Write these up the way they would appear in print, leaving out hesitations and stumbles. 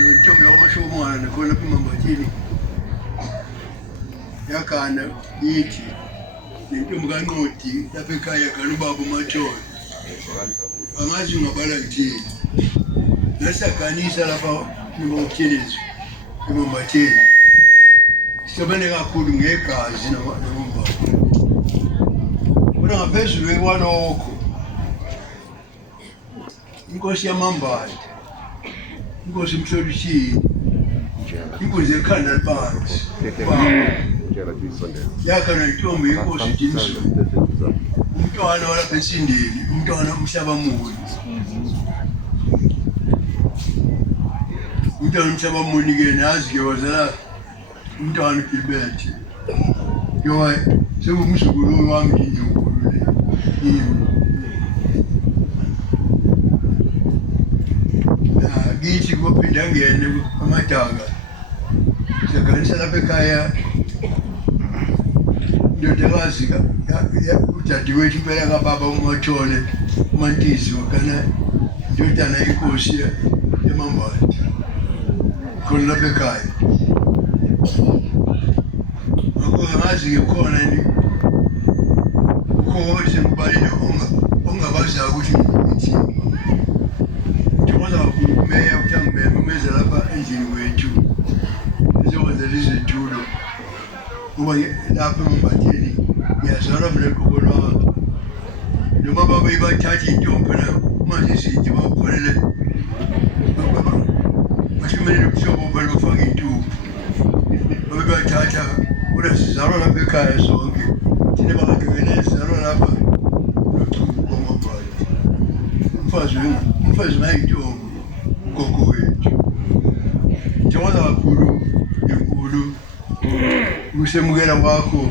ntombi yakwamashomane khona apha eMambatheni yagana ithi nentombi kaNqodi lapha ekhaya gana ubaba uMathole angazi ungabala kuthini lasaganisa lapha kuThelethu eMambatheni sibene kakhulu ngegazi nabomba kodwa ngaphezulu kwalokho inkosi yaMambala inkosi Mhlonishile inkunzi ekhanda libanzi yakhana intombi yenkosi Dinizulu umntwana walapha eSindeni umntwana uMhlabamoni umntwana uMhlabamoni-ke nazi-ke wazala umntwana uGilbert yoba sengumzukulu wami nje unkulu kithi kophinda ngene amadanga saganisa lapha ekhaya indodakazi udadewethu impela kababa uMathole uMantisi wagana indodana yenkosi yaMambala khona lapha ekhaya ngakho ngazi-ke khona ukho sengibalile ongabazayo ukuthi ngithini njengoba kakhulu umeya ukuthi angimemeza lapha endlini kwethu ezokwenzela izitulo kuba lapha eMambatheni ngiyazalwa mina eqobo lwami noma babeyibathatha intombi phela umazisithi bawukhonele bashumelele ubuhlobo phela bafake intombi babebathatha kodwa sizalwa lapha ekhaya sonke thina bangagqibele sizalwa lapha nochuku kwamambala umfazi ngayintombi ugogo wethu njengoba kakhulu enkulu ukusemukela kwakho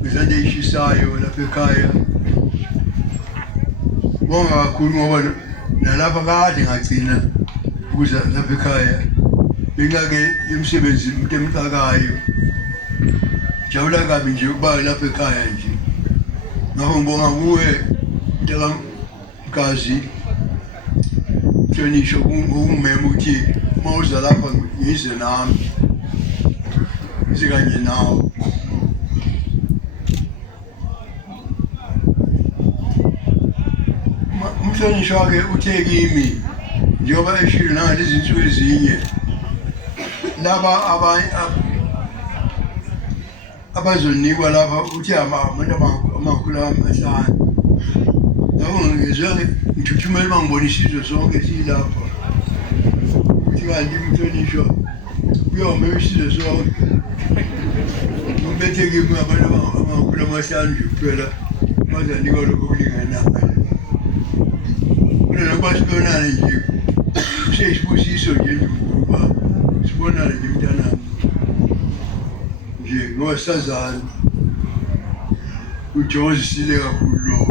ngizande ishisayo lapha ekhaya bonga kakhulu ngoba nalapha kade ngagcina ukuza lapha ekhaya benxa-ke emsebenzini umuntu emxakayo jabula kabi nje ukuba lapha ekhaya nje ngakho ngibonga kuwe mntakamkazi Mhlonishwa ungimema ukuthi uma uza lapha ngize nami ngize kanye nawe Umhlonishwa-ke uthe kimi njengoba eshilo nangalezi nsuku ezinye laba abazonikwa lapha uthi abantu amakhulu amahlanu ngakho ngizwe ngithuthumela uba ngibona isizwe sonke siyilapha ukuthi kanti Mhlonishwa uyoma isizwe sonke ngibethe kimi ngabantu amakhulu amahlanu nje kuphela bazanikwa lokho okulinganayo kodwa nokuba sibonane nje kuseyisibusiso nje ndukuba sibonane nje mntanami nje ngoba sisazana ujozisile kakhulu lo